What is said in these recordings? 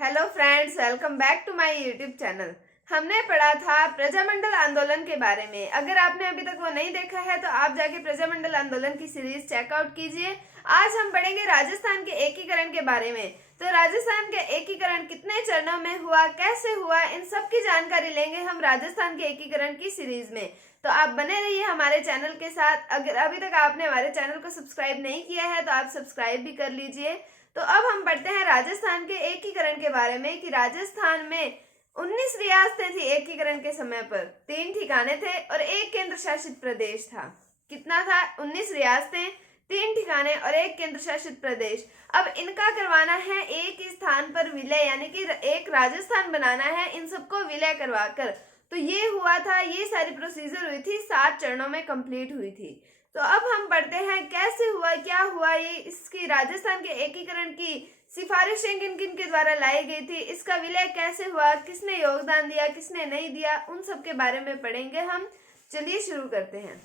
Hello friends, welcome back to my YouTube channel. हमने पढ़ा था प्रजामंडल आंदोलन के बारे में। अगर आपने अभी तक वो नहीं देखा है तो आप जाके प्रजामंडल आंदोलन की सीरीज चेकआउट कीजिए। आज हम पढ़ेंगे राजस्थान के एकीकरण के बारे में। तो राजस्थान का एकीकरण कितने चरणों में हुआ, कैसे हुआ, इन सब की जानकारी लेंगे हम राजस्थान के एकीकरण की सीरीज में। तो आप बने रहिए हमारे चैनल के साथ। अगर अभी तक आपने हमारे चैनल को सब्सक्राइब नहीं किया है तो आप सब्सक्राइब भी कर लीजिए। तो अब हम पढ़ते हैं राजस्थान के एकीकरण के बारे में कि राजस्थान में 19 रियासतें थी एकीकरण के समय पर, 3 ठिकाने थे और एक केंद्र शासित प्रदेश था। कितना था? 19 रियासतें, 3 ठिकाने और एक केंद्र शासित प्रदेश। अब इनका करवाना है एक ही स्थान पर विलय, यानी कि एक राजस्थान बनाना है इन सबको विलय करवाकर। तो ये हुआ था, ये सारी प्रोसीजर हुई थी, 7 चरणों में कंप्लीट हुई थी। तो अब हम पढ़ते हैं कैसे हुआ, क्या हुआ, ये इसकी राजस्थान के एकीकरण की सिफारिशें किन किन के द्वारा लाई गई थी, इसका विलय कैसे हुआ, किसने योगदान दिया, किसने नहीं दिया, उन सब के बारे में पढ़ेंगे हम। चलिए शुरू करते हैं।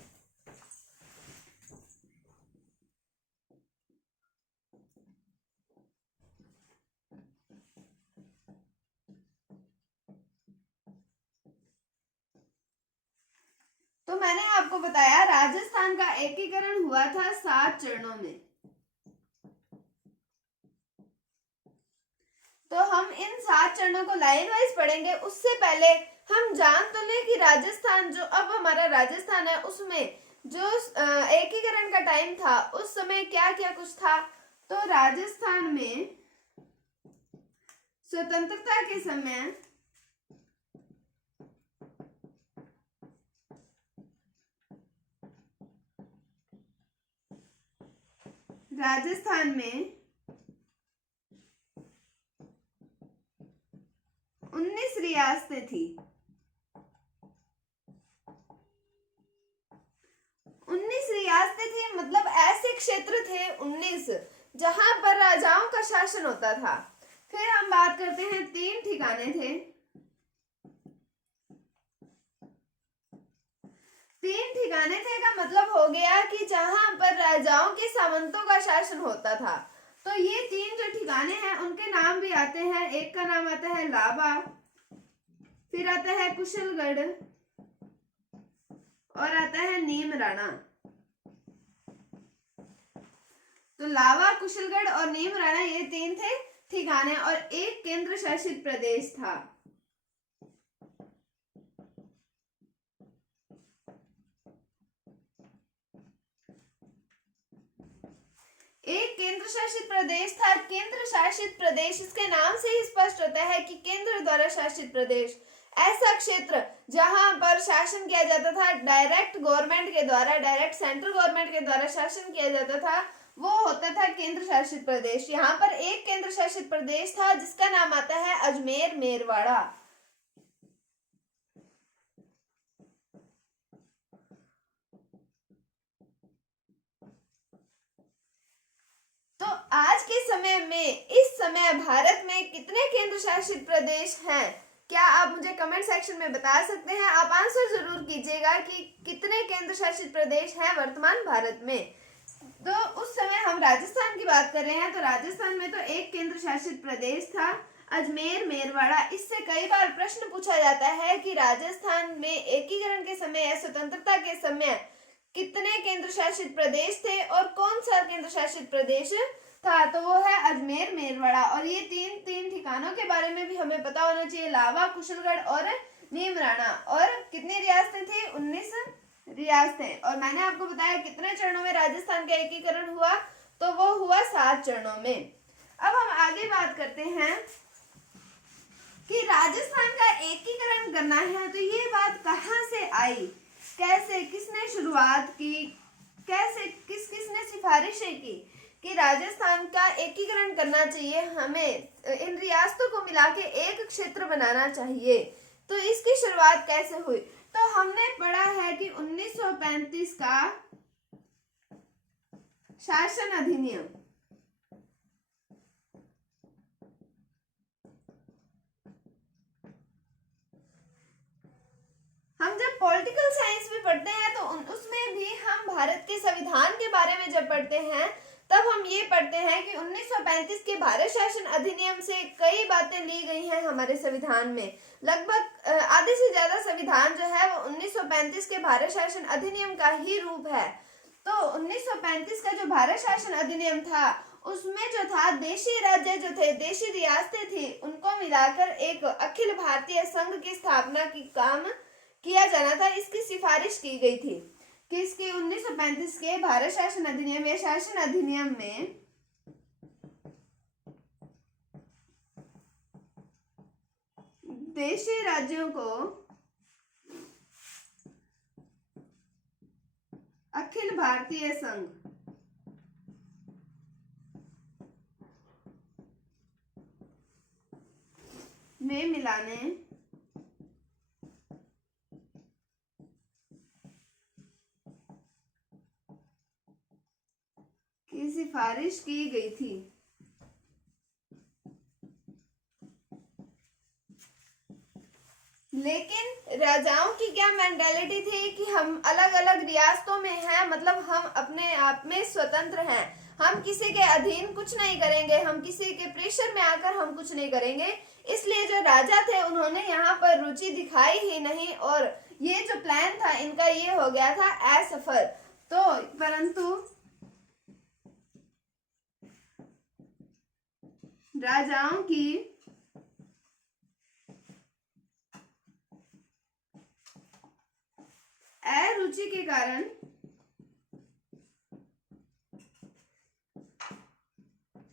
तो मैंने आपको बताया राजस्थान का एकीकरण हुआ था 7 चरणों में। तो हम इन 7 चरणों को लाइन वाइज पढ़ेंगे। उससे पहले हम जान तो लें कि राजस्थान, जो अब हमारा राजस्थान है, उसमें जो एकीकरण का टाइम था उस समय क्या क्या कुछ था। तो राजस्थान में स्वतंत्रता के समय राजस्थान में 19 रियासतें थी। 19 रियासतें थी, मतलब ऐसे क्षेत्र थे 19 जहां पर राजाओं का शासन होता था। फिर हम बात करते हैं 3 ठिकाने थे। 3 ठिकाने थे का मतलब हो गया कि जहां पर राजाओं के सामंतों का शासन होता था। तो ये 3 जो ठिकाने हैं उनके नाम भी आते हैं। एक का नाम आता है लावा, फिर आता है कुशलगढ़ और आता है नीमराणा। तो लावा, कुशलगढ़ और नीमराणा ये 3 थे ठिकाने और एक केंद्र शासित प्रदेश था। एक केंद्र शासित प्रदेश था। केंद्र शासित प्रदेश, इसके नाम से ही स्पष्ट होता है कि केंद्र द्वारा शासित प्रदेश, ऐसा क्षेत्र जहां पर शासन किया जाता था डायरेक्ट गवर्नमेंट के द्वारा, डायरेक्ट सेंट्रल गवर्नमेंट के द्वारा शासन किया जाता था, वो होता था केंद्र शासित प्रदेश। यहाँ पर एक केंद्र शासित प्रदेश था जिसका नाम आता है अजमेर मेरवाड़ा। तो आज के समय में, इस समय भारत में कितने केंद्र शासित प्रदेश हैं? क्या आप मुझे कमेंट सेक्शन में बता सकते हैं? आप आंसर जरूर कीजिएगा कि कितने केंद्र शासित प्रदेश हैं वर्तमान भारत में। तो उस समय हम राजस्थान की बात कर रहे हैं, तो राजस्थान में तो एक केंद्र शासित प्रदेश था अजमेर मेरवाड़ा। इससे कई बार प्रश्न पूछा जाता है कि राजस्थान में एकीकरण के समय या स्वतंत्रता के समय कितने केंद्र शासित प्रदेश थे और कौन सा केंद्र शासित प्रदेश था। तो वो है अजमेर मेरवाड़ा। और ये तीन ठिकानों के बारे में भी हमें पता होना चाहिए, लावा, कुशलगढ़ और नीमराणा। और कितनी रियासतें थी? 19 रियासतें। और मैंने आपको बताया कितने चरणों में राजस्थान का एकीकरण हुआ, तो वो हुआ 7 चरणों में। अब हम आगे बात करते हैं कि राजस्थान का एकीकरण करना है तो ये बात कहां से आई, कैसे, किसने शुरुआत की, कैसे किसने सिफारिशें की कि राजस्थान का एकीकरण करना चाहिए, हमें इन रियासतों को मिला के एक क्षेत्र बनाना चाहिए। तो इसकी शुरुआत कैसे हुई? तो हमने पढ़ा है कि 1935 का शासन अधिनियम, हम जब पॉलिटिकल साइंस में पढ़ते हैं तो उसमें भी हम भारत के संविधान के बारे में जब पढ़ते हैं तब हम ये पढ़ते हैं कि 1935 के भारत शासन अधिनियम से कई बातें ली गई हैं हमारे संविधान में। लगभग आधे से ज्यादा संविधान जो है वो 1935 के भारत शासन अधिनियम का ही रूप है। तो 1935 का जो भारत शासन अधिनियम था उसमें जो था देशी राज्य जो थे, देशी रियासतें थी, उनको मिलाकर एक अखिल भारतीय संघ की स्थापना की काम किया जाना था, इसकी सिफारिश की गई थी। किसकी? 1935 के भारत शासन अधिनियम या शासन अधिनियम में देशी राज्यों को अखिल भारतीय संघ में मिलाने की सिफारिश की गई थी। लेकिन राजाओं की क्या मेंटालिटी थी कि हम अलग अलग रियासतों में हैं, मतलब हम अपने आप में स्वतंत्र हैं, हम किसी के अधीन कुछ नहीं करेंगे, हम किसी के प्रेशर में आकर हम कुछ नहीं करेंगे। इसलिए जो राजा थे उन्होंने यहाँ पर रुचि दिखाई ही नहीं और ये जो प्लान था इनका ये हो गया था असफल। तो परंतु राजाओं की अरुचि के कारण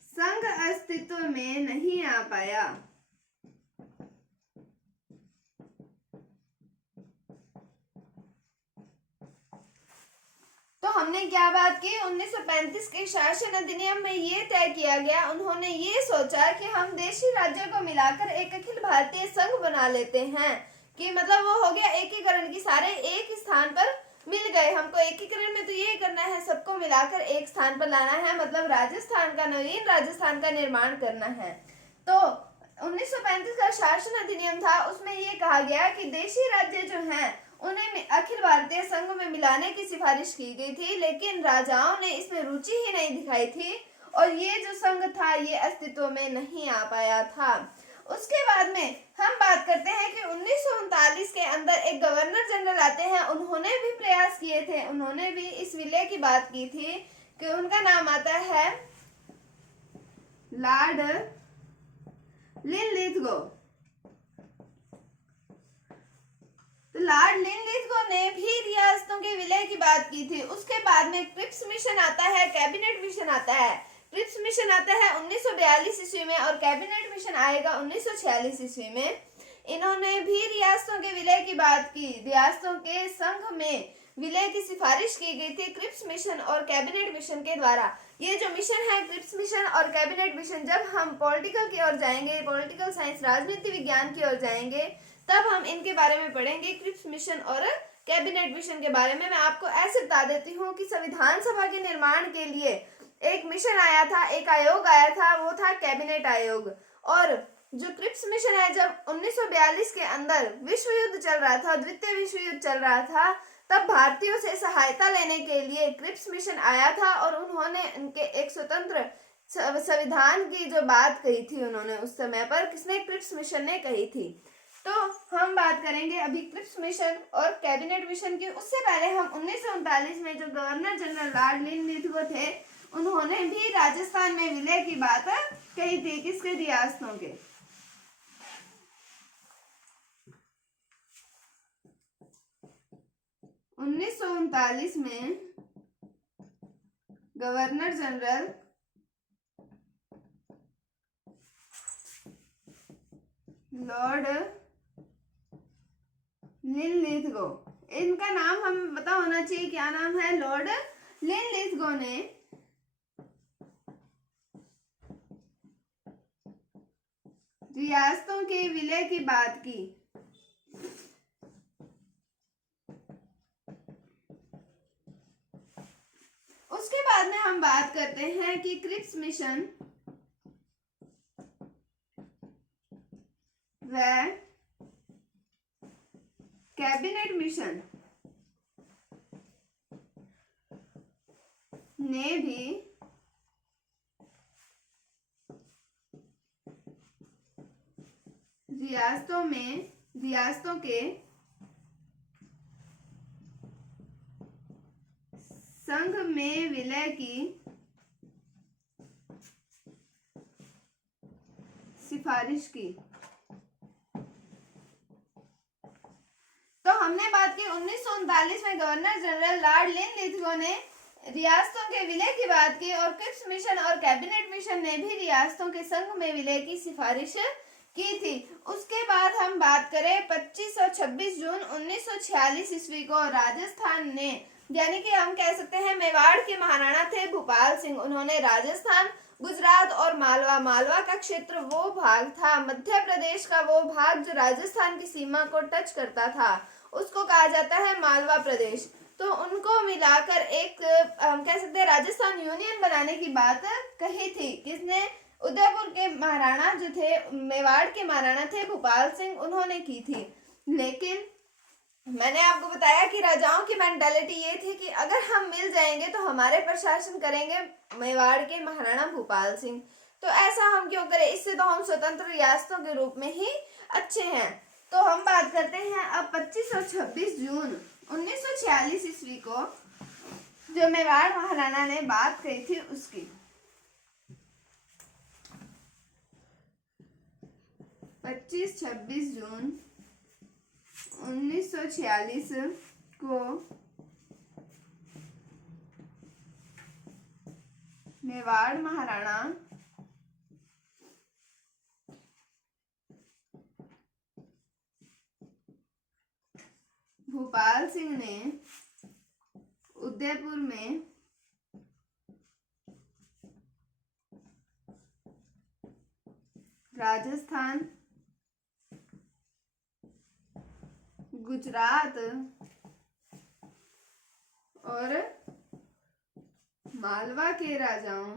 संघ अस्तित्व में नहीं आ पाया। तो हमने क्या बात की? 1935 के शासन अधिनियम में ये तय किया गया, उन्होंने ये सोचा कि हम देशी राज्यों को मिलाकर एक अखिल भारतीय संघ बना लेते हैं, कि मतलब वो हो गया एकीकरण की, सारे एक स्थान पर मिल गए। हमको एकीकरण में तो ये करना है, सबको मिलाकर एक स्थान पर लाना है, मतलब राजस्थान का, नवीन राजस्थान का निर्माण करना है। तो 1935 का शासन अधिनियम था, उसमें ये कहा गया कि देशी राज्य जो हैं उन्हें अखिल भारतीय संघ में मिलाने की सिफारिश की गई थी, लेकिन राजाओं ने इसमें रुचि ही नहीं दिखाई थी और ये जो संघ था ये अस्तित्व में नहीं आ पाया था। उसके बाद में हम बात करते हैं कि 1939 के अंदर एक गवर्नर जनरल आते हैं, उन्होंने भी प्रयास किए थे, उन्होंने भी इस विलय की बात की थी, कि उनका नाम आता है लॉर्ड लिनलिथगो। तो लॉर्ड लिनलिथगो ने भी रियासतों के विलय की बात की थी। उसके बाद में क्रिप्स मिशन आता है, कैबिनेट मिशन आता है। क्रिप्स मिशन आता है 1942 ईस्वी में और कैबिनेट मिशन आएगा 1946 ईस्वी में। इन्होंने भी रियासतों के विलय की बात की, रियासतों के संघ में विलय की सिफारिश की गई थी क्रिप्स मिशन और कैबिनेट मिशन के द्वारा। ये जो मिशन है क्रिप्स मिशन और कैबिनेट मिशन, जब हम पॉलिटिकल की ओर जाएंगे, पॉलिटिकल साइंस राजनीति विज्ञान की ओर जाएंगे, तब हम इनके बारे में पढ़ेंगे। क्रिप्स मिशन और कैबिनेट मिशन के बारे में मैं आपको ऐसे बता देती हूँ कि संविधान सभा के निर्माण के लिए एक मिशन आया था, एक आयोग आया था, वो था कैबिनेट आयोग। और जो क्रिप्स मिशन है, जब 1942 के अंदर विश्व युद्ध चल रहा था, द्वितीय विश्व युद्ध चल रहा था, तब भारतीयों से सहायता लेने के लिए क्रिप्स मिशन आया था और उन्होंने उनके एक स्वतंत्र संविधान की जो बात कही थी, उन्होंने उस समय पर, किसने? क्रिप्स मिशन ने कही थी। तो हम बात करेंगे अभी क्रिप्स मिशन और कैबिनेट मिशन की। उससे पहले हम 1939 में जो गवर्नर जनरल लॉर्ड लिनलिथगो थे, उन्होंने भी राजस्थान में विलय की बात कही थी। किसके? रियासतों के। उन्नीस में गवर्नर जनरल लॉर्ड लिनलिथगो, इनका नाम हमें पता होना चाहिए, क्या नाम है? लॉर्ड लिनलिथगो ने रियासतों के विलय की बात की। उसके बाद में हम बात करते हैं कि क्रिप्स मिशन व कैबिनेट मिशन ने भी रियासतों के संघ में विलय की सिफारिश की। तो हमने बात की 1939 में गवर्नर जनरल लॉर्ड लिनलिथगो ने रियासतों के विलय की बात की और क्रिप्स मिशन और कैबिनेट मिशन ने भी रियासतों के संघ में विलय की सिफारिश की थी। उसके बाद हम बात करें 25 और 26 जून 1946 ईस्वी को राजस्थान ने, यानी कि हम कह सकते हैं मेवाड़ के महाराणा थे भूपाल सिंह, उन्होंने राजस्थान, गुजरात और मालवा का क्षेत्र वो भाग था, मध्य प्रदेश का वो भाग जो राजस्थान की सीमा को टच करता था, उसको कहा जाता है मालवा प्रदेश। तो उनको मिलाकर एक हम कह सकते हैं राजस्थान यूनियन बनाने की बात कही थी। किसने? उदयपुर के महाराणा जो थे, मेवाड़ के महाराणा थे भूपाल सिंह, उन्होंने की थी। लेकिन मैंने आपको बताया कि राजाओं की मेंटालिटी ये थी कि अगर हम मिल जाएंगे तो हमारे प्रशासन करेंगे मेवाड़ के महाराणा भूपाल सिंह। तो ऐसा हम क्यों करें, इससे तो हम स्वतंत्र रियासतों के रूप में ही अच्छे हैं। तो हम बात करते हैं अब 25 और 26 जून 1946 ईस्वी को जो मेवाड़ महाराणा ने बात कही थी उसकी। 25-26 जून 1946 को मेवाड़ महाराणा भूपाल सिंह ने उदयपुर में राजस्थान, गुजरात और मालवा के राजाओं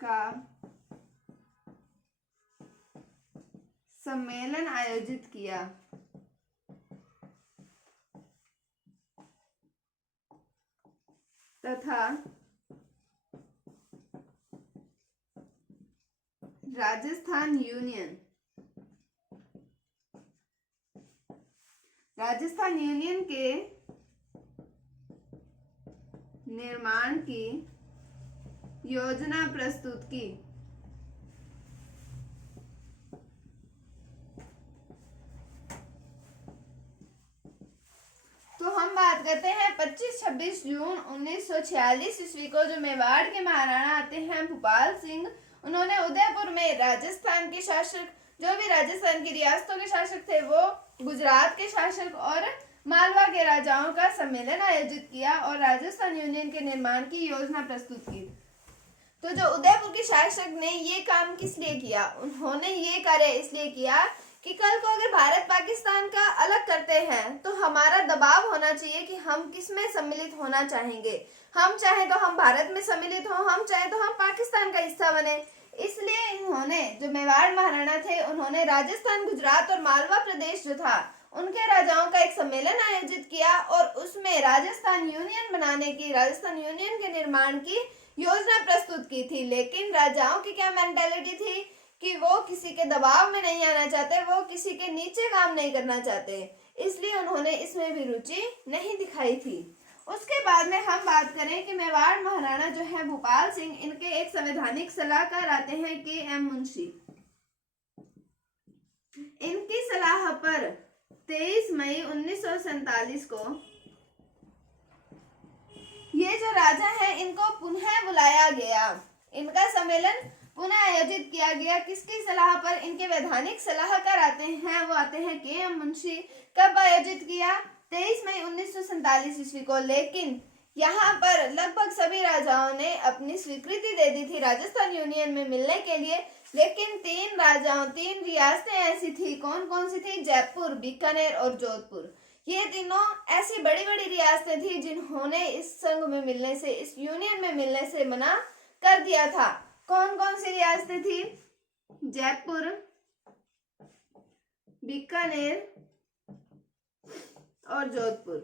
का सम्मेलन आयोजित किया तथा राजस्थान यूनियन के निर्माण की योजना प्रस्तुत की। तो हम बात करते हैं 25-26 जून 1946 ईस्वी को जो मेवाड़ के महाराणा आते हैं भूपाल सिंह, उन्होंने उदयपुर में राजस्थान के शासक, जो भी राजस्थान की रियासतों के शासक थे, वो गुजरात के शासक और मालवा के राजाओं का सम्मेलन आयोजित किया और राजस्थान यूनियन के निर्माण की योजना प्रस्तुत की। तो जो उदयपुर के शासक ने ये काम किस लिए किया? उन्होंने ये कार्य इसलिए किया कि कल को अगर भारत पाकिस्तान का अलग करते हैं तो हमारा दबाव होना चाहिए कि हम किस में सम्मिलित होना चाहेंगे। हम चाहे तो हम भारत में सम्मिलित हो, हम चाहे तो हम पाकिस्तान का हिस्सा बने। इसलिए इन्होंने, जो मेवाड़ महाराणा थे, उन्होंने राजस्थान, गुजरात और मालवा प्रदेश जो था उनके राजाओं का एक सम्मेलन आयोजित किया और उसमें राजस्थान यूनियन बनाने की, राजस्थान यूनियन के निर्माण की योजना प्रस्तुत की थी। लेकिन राजाओं की क्या मेंटालिटी थी कि वो किसी के दबाव में नहीं आना चाहते, वो किसी के नीचे काम नहीं करना चाहते, इसलिए उन्होंने इसमें भी रुचि नहीं दिखाई थी। उसके बाद में हम बात करें कि मेवाड़ महाराणा जो है भूपाल सिंह, इनके एक संवैधानिक सलाहकार आते हैं के.एम. मुंशी। इनकी सलाह पर 23 मई 1947 को ये जो राजा है इनको पुनः बुलाया गया, इनका सम्मेलन पुनः आयोजित किया गया। किसकी सलाह पर? इनके वैधानिक सलाहकार आते हैं, वो आते हैं के.एम. मुंशी। कब आयोजित किया? 23 मई 1947 ईस्वी को। लेकिन यहाँ पर लगभग सभी राजाओं ने अपनी स्वीकृति दे दी थी राजस्थान यूनियन में मिलने के लिए, लेकिन 3 रियासतें ऐसी थी। कौन कौन सी थी? जयपुर, बीकानेर और जोधपुर। ये तीनों ऐसी बड़ी बड़ी रियासतें थी जिन्होंने इस संघ में मिलने से, इस यूनियन में मिलने से मना कर दिया था। कौन कौन सी रियासतें थी? जयपुर, बीकानेर और जोधपुर।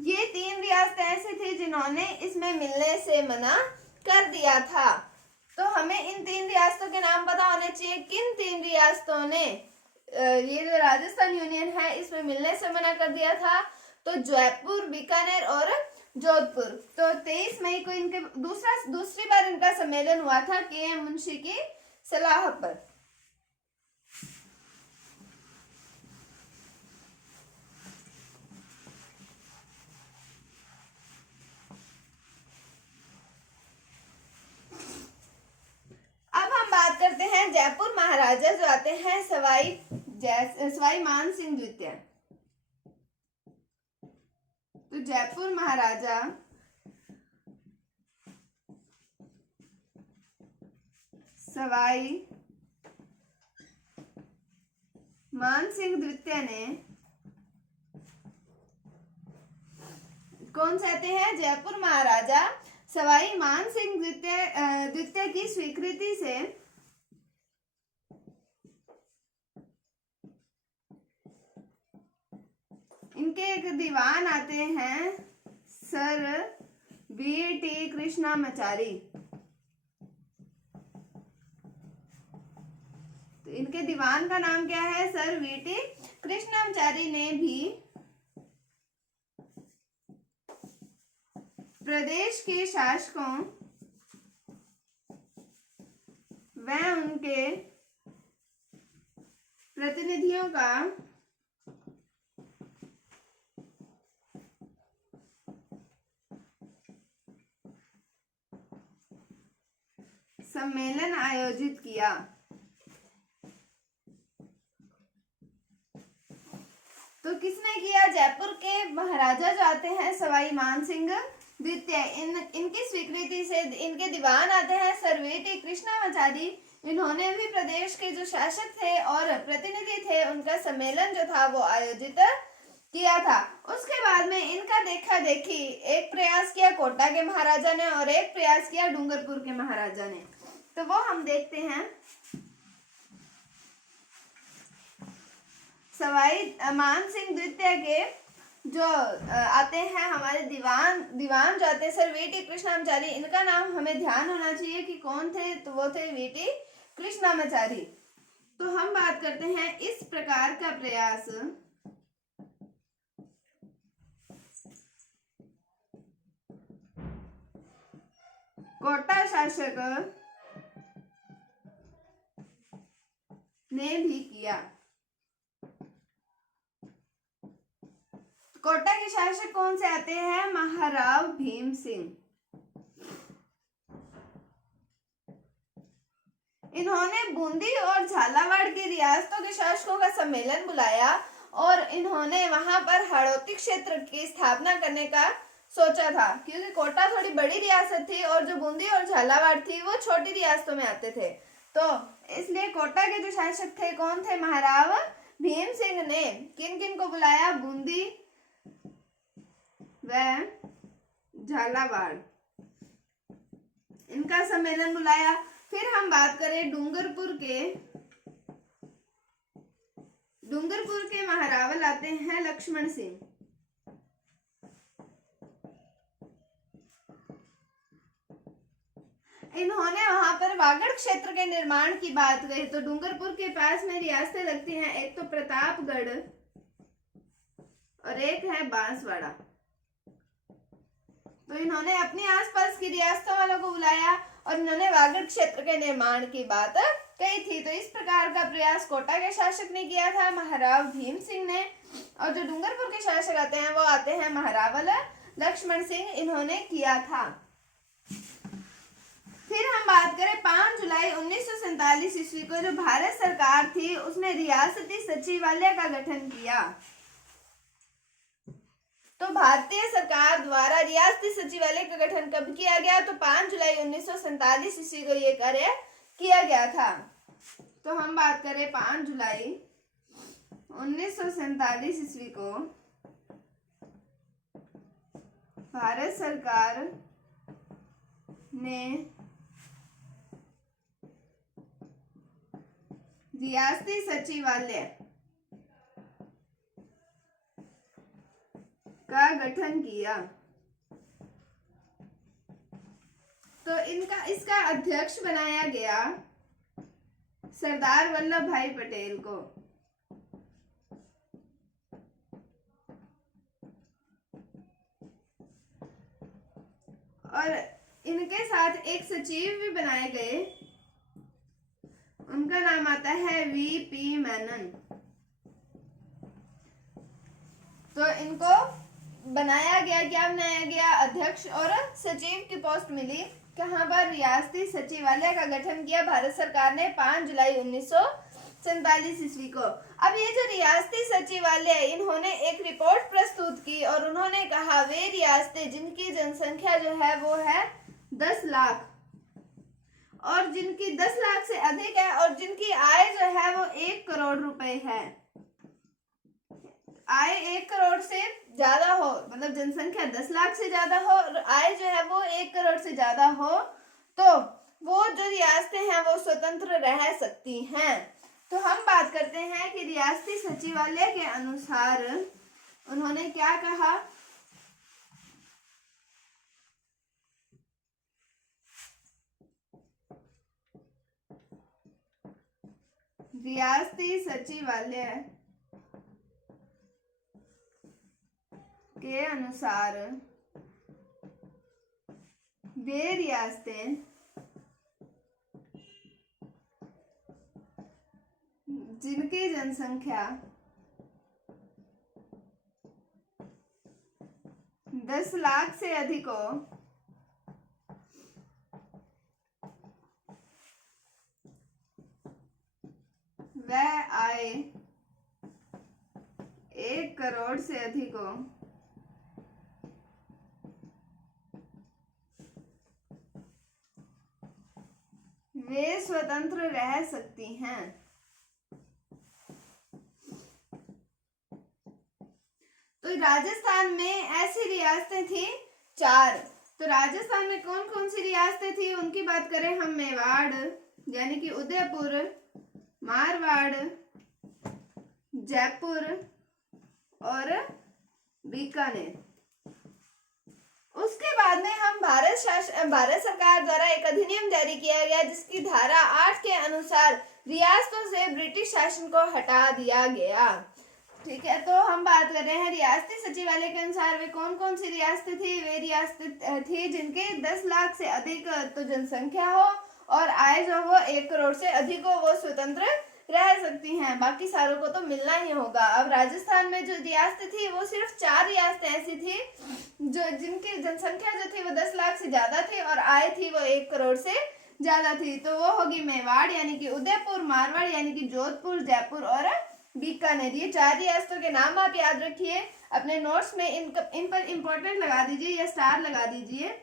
ये 3 रियासतें ऐसी थी जिन्होंने इन्होंने इसमें मिलने से मना कर दिया था। तो हमें इन 3 रियासतों के नाम पता होने चाहिए। किन 3 रियासतों ने ये जो राजस्थान यूनियन है इसमें मिलने से मना कर दिया था? तो जयपुर, बीकानेर और जोधपुर। तो 23 मई को इनके दूसरी बार इनका सम्मेलन हुआ था के एम मुंशी की सलाह पर। अब हम बात करते हैं जयपुर महाराजा जो आते हैं सवाई मान सिंह द्वितीय। तो जयपुर महाराजा सवाई मान सिंह द्वितीय ने कौन से आते हैं? जयपुर महाराजा सवाई मान सिंह द्वितीय की स्वीकृति से इनके एक दीवान आते हैं सर वी.टी. कृष्णामाचारी। तो इनके दीवान का नाम क्या है? Sir VT. कृष्णामाचारी ने भी प्रदेश के शासकों व उनके प्रतिनिधियों का सम्मेलन आयोजित किया। तो किसने किया? जयपुर के महाराजा जो आते हैं सवाई मान सिंह द्वितीय, इनकी स्वीकृति से इनके दीवान आते हैं सर वी.टी. कृष्णामाचारी। इन्होंने भी प्रदेश के जो शासक थे और प्रतिनिधि थे उनका सम्मेलन जो था वो आयोजित किया था। उसके बाद में इनका देखा देखी एक प्रयास किया कोटा के महाराजा ने और एक प्रयास किया डूंगरपुर के महाराजा ने। तो वो हम देखते हैं। सवाई मान सिंह द्वितीय के जो आते हैं हमारे दीवान जो आते हैं सर वी.टी. कृष्णामाचारी, इनका नाम हमें ध्यान होना चाहिए कि कौन थे। तो वो थे वी.टी. कृष्णामाचारी। तो हम बात करते हैं इस प्रकार का प्रयास कोटा शासक ने भी किया। कोटा के शासक कौन से आते हैं? महाराव भीम सिंह। इन्होंने बूंदी और झालावाड़ की रियासतों के शासकों का सम्मेलन बुलाया और इन्होंने वहां पर हड़ौती क्षेत्र की स्थापना करने का सोचा था, क्योंकि कोटा थोड़ी बड़ी रियासत थी और जो बूंदी और झालावाड़ थी वो छोटी रियासतों में आते थे। तो इसलिए कोटा के जो शासक थे कौन थे? महाराव भीम सिंह ने किन किन को बुलाया? बूंदी व झालावाड़, इनका सम्मेलन बुलाया। फिर हम बात करें डूंगरपुर के महारावल आते हैं लक्ष्मण सिंह। इन्होंने वहां पर वागड़ क्षेत्र के निर्माण की बात कही। तो डूंगरपुर के पास में रियासतें लगती हैं, एक तो प्रतापगढ़ और एक है बांसवाड़ा। तो इन्होंने अपनी आसपास की रियासतों वालों को बुलाया और इन्होंने वागड़ क्षेत्र के निर्माण की बात कही थी। तो इस प्रकार का प्रयास कोटा के शासक ने किया था, महाराव भीम सिंह ने। और जो डूंगरपुर के शासक आते हैं वो आते हैं महारावल लक्ष्मण सिंह, इन्होंने किया था। फिर हम बात करें 5 जुलाई 1947 ईस्वी को जो भारत सरकार थी उसने रियासती सचिवालय का गठन किया। तो भारतीय सरकार द्वारा रियासती सचिवालय का गठन कब किया गया? तो 5 जुलाई 1947 ईस्वी को ये कार्य किया गया था। तो हम बात करें 5 जुलाई 1947 ईस्वी को भारत सरकार ने रियासती सचिवालय का गठन किया। तो इसका अध्यक्ष बनाया गया सरदार वल्लभ भाई पटेल को। और इनके साथ एक सचिव भी बनाए गए, उनका नाम आता है वीपी मेनन। तो इनको बनाया गया, क्या बनाया गया, अध्यक्ष और सचिव की पोस्ट मिली। कहां पर, रियासती सचिवालय का गठन किया भारत सरकार ने 5 जुलाई 1947 ईस्वी को। अब ये जो रियासती सचिवालय, इन्होंने एक रिपोर्ट प्रस्तुत की और उन्होंने कहा वे रियासतें जिनकी जनसंख्या जो है वो है 10 लाख और जिनकी 10 लाख से अधिक है और जिनकी आय जो है वो 1 करोड़ रुपए है, आय 1 करोड़ से ज्यादा हो, मतलब जनसंख्या 10 लाख से ज्यादा हो और आय जो है वो 1 करोड़ से ज्यादा हो, तो वो जो रियासतें हैं वो स्वतंत्र रह सकती हैं। तो हम बात करते हैं कि रियासती सचिवालय के अनुसार उन्होंने क्या कहा, रियासती सचिवालय के अनुसार वे रियासतें जिनकी जनसंख्या 10 लाख से अधिक हो वह आय 1 करोड़ से अधिक हो वे स्वतंत्र रह सकती हैं। तो राजस्थान में ऐसी रियासतें थी 4। तो राजस्थान में कौन कौन सी रियासतें थी उनकी बात करें हम, मेवाड़ यानी कि उदयपुर, मारवाड़, जयपुर और बीकानेर। उसके बाद में हम भारत सरकार द्वारा एक अधिनियम जारी किया गया जिसकी धारा 8 के अनुसार रियासतों से ब्रिटिश शासन को हटा दिया गया। ठीक है, तो हम बात कर रहे हैं रियासती सचिवालय के अनुसार वे कौन कौन सी रियासतें थी। वे रियासतें थी जिनके 10 लाख से अधिक तो जनसंख्या हो और आय जो वो 1 करोड़ से अधिक हो, वो स्वतंत्र रह सकती हैं। बाकी सारों को तो मिलना ही होगा। अब राजस्थान में जो रियासतें थी वो सिर्फ 4 रियासतें ऐसी थी जो जिनकी जनसंख्या जो थी वो 10 लाख से ज्यादा थी और आय थी वो 1 करोड़ से ज्यादा थी। तो वो होगी मेवाड़ यानी कि उदयपुर, मारवाड़ यानी कि जोधपुर, जयपुर और बीकानेर। ये 4 रियासतों के नाम आप याद रखिए, अपने नोट्स में इन पर इंपॉर्टेंट लगा दीजिए या स्टार लगा दीजिए,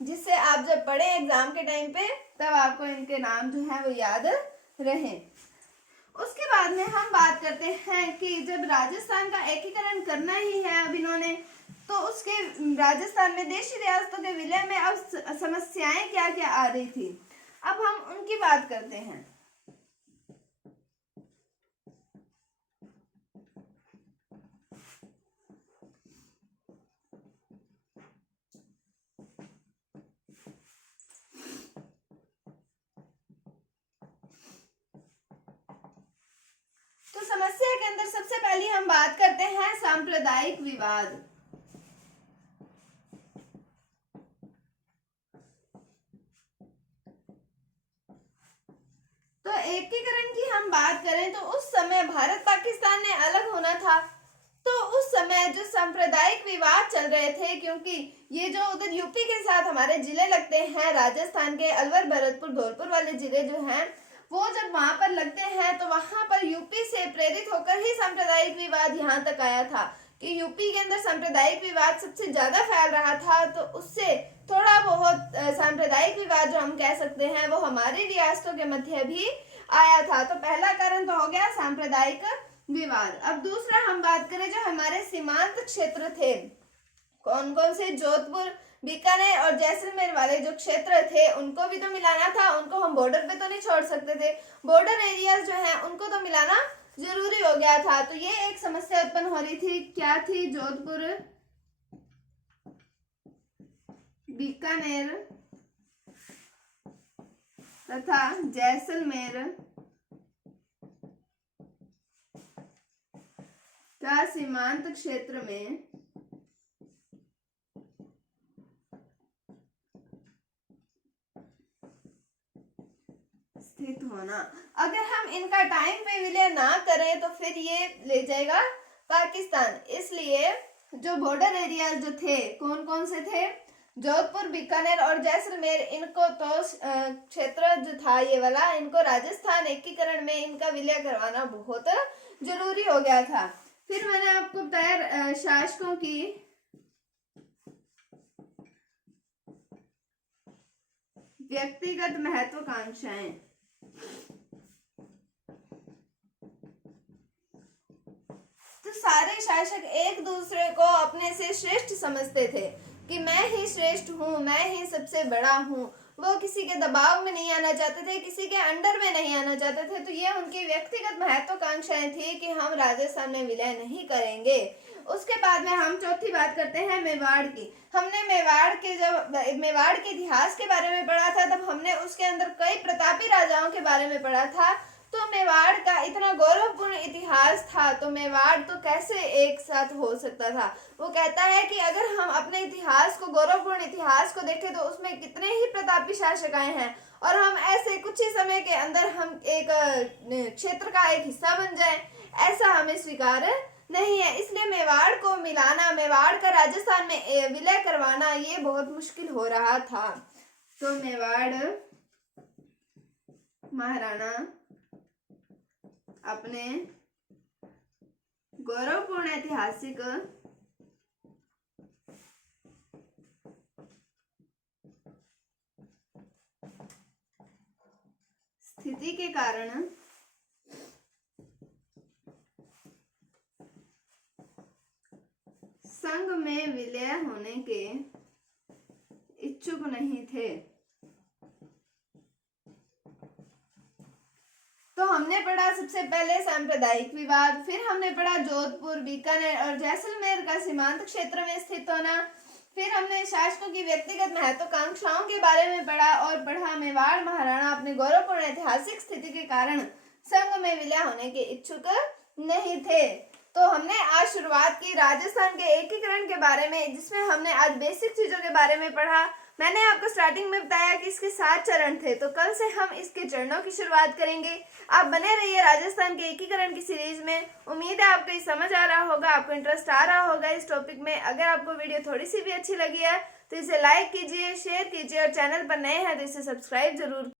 जिससे आप जब पढ़े एग्जाम के टाइम पे तब आपको इनके नाम जो है वो याद रहे। उसके बाद में हम बात करते हैं कि जब राजस्थान का एकीकरण करना ही है अब इन्होंने, तो उसके राजस्थान में देशी रियासतों के विलय में अब समस्याएं क्या क्या आ रही थी, अब हम उनकी बात करते हैं। तो समस्या के अंदर सबसे पहले हम बात करते हैं सांप्रदायिक विवाद। तो एकीकरण की हम बात करें तो उस समय भारत पाकिस्तान ने अलग होना था, तो उस समय जो सांप्रदायिक विवाद चल रहे थे, क्योंकि ये जो उधर यूपी के साथ हमारे जिले लगते हैं, राजस्थान के अलवर, भरतपुर, धौलपुर वाले जिले जो हैं, वो जब वहां पर लगते हैं तो वहां पर यूपी से प्रेरित होकर ही सांप्रदायिक विवाद यहाँ तक आया था कि यूपी के अंदर सांप्रदायिक विवाद सबसे ज्यादा फैल रहा था। तो उससे थोड़ा बहुत सांप्रदायिक विवाद जो हम कह सकते हैं वो हमारी रियासतों के मध्य भी आया था। तो पहला कारण तो हो गया सांप्रदायिक विवाद। अब दूसरा हम बात करें जो हमारे सीमांत क्षेत्र थे, कौन कौन से, जोधपुर, बीकानेर और जैसलमेर वाले जो क्षेत्र थे उनको भी तो मिलाना था, उनको हम बॉर्डर पे तो नहीं छोड़ सकते थे, बॉर्डर एरियाज जो हैं उनको तो मिलाना जरूरी हो गया था। तो ये एक समस्या उत्पन्न हो रही थी, क्या थी, जोधपुर, बीकानेर तथा जैसलमेर का सीमांत क्षेत्र में स्थित होना। अगर हम इनका टाइम पे विलय ना करें तो फिर ये ले जाएगा पाकिस्तान। इसलिए जो बॉर्डर एरियाज जो थे कौन कौन से थे, जोधपुर, बीकानेर और जैसलमेर, इनको तो क्षेत्र जो था ये वाला, इनको राजस्थान एकीकरण में इनका विलय करवाना बहुत जरूरी हो गया था। फिर मैंने आपको बताया शासकों की व्यक्तिगत महत्वाकांक्षाएं। तो सारे शासक एक दूसरे को अपने से श्रेष्ठ समझते थे कि मैं ही श्रेष्ठ हूँ, मैं ही सबसे बड़ा हूँ। वो किसी के दबाव में नहीं आना चाहते थे, किसी के अंडर में नहीं आना चाहते थे। तो ये उनकी व्यक्तिगत महत्वाकांक्षाएं थी कि हम राजस्थान में विलय नहीं करेंगे। उसके बाद में हम चौथी बात करते हैं मेवाड़ की। हमने जब मेवाड़ के इतिहास के बारे में पढ़ा था तब हमने उसके अंदर कई प्रतापी राजाओं के बारे में पढ़ा था। तो मेवाड़ का इतना गौरवपूर्ण इतिहास था, तो मेवाड़ तो कैसे एक साथ हो सकता था। वो कहता है कि अगर हम अपने इतिहास को, गौरवपूर्ण इतिहास को देखें तो उसमें कितने ही प्रतापी शासक आए हैं और हम ऐसे कुछ ही समय के अंदर हम एक क्षेत्र का एक हिस्सा बन जाएं, ऐसा हमें स्वीकार नहीं है। इसलिए मेवाड़ को मिलाना, मेवाड़ का राजस्थान में विलय करवाना ये बहुत मुश्किल हो रहा था। तो मेवाड़ महाराणा अपने गौरवपूर्ण ऐतिहासिक स्थिति के कारण संघ में विलय होने के इच्छुक नहीं थे। तो हमने पढ़ा सबसे पहले सांप्रदायिक विवाद, फिर हमने पढ़ा जोधपुर, बीकानेर और जैसलमेर का सीमांत क्षेत्र में स्थित होना, फिर हमने शासकों की व्यक्तिगत महत्वाकांक्षाओं के बारे में पढ़ा और पढ़ा मेवाड़ महाराणा अपने गौरवपूर्ण ऐतिहासिक स्थिति के कारण संघ में विलय होने के इच्छुक नहीं थे। तो हमने आज शुरुआत की राजस्थान के एकीकरण के बारे में, जिसमें हमने आज बेसिक चीजों के बारे में पढ़ा। मैंने आपको स्टार्टिंग में बताया कि इसके 7 चरण थे, तो कल से हम इसके चरणों की शुरुआत करेंगे। आप बने रहिए राजस्थान के एकीकरण की सीरीज में। उम्मीद है आपको ये समझ आ रहा होगा, आपको इंटरेस्ट आ रहा होगा इस टॉपिक में। अगर आपको वीडियो थोड़ी सी भी अच्छी लगी है तो इसे लाइक कीजिए, शेयर कीजिए और चैनल पर नए हैं तो इसे सब्सक्राइब जरूर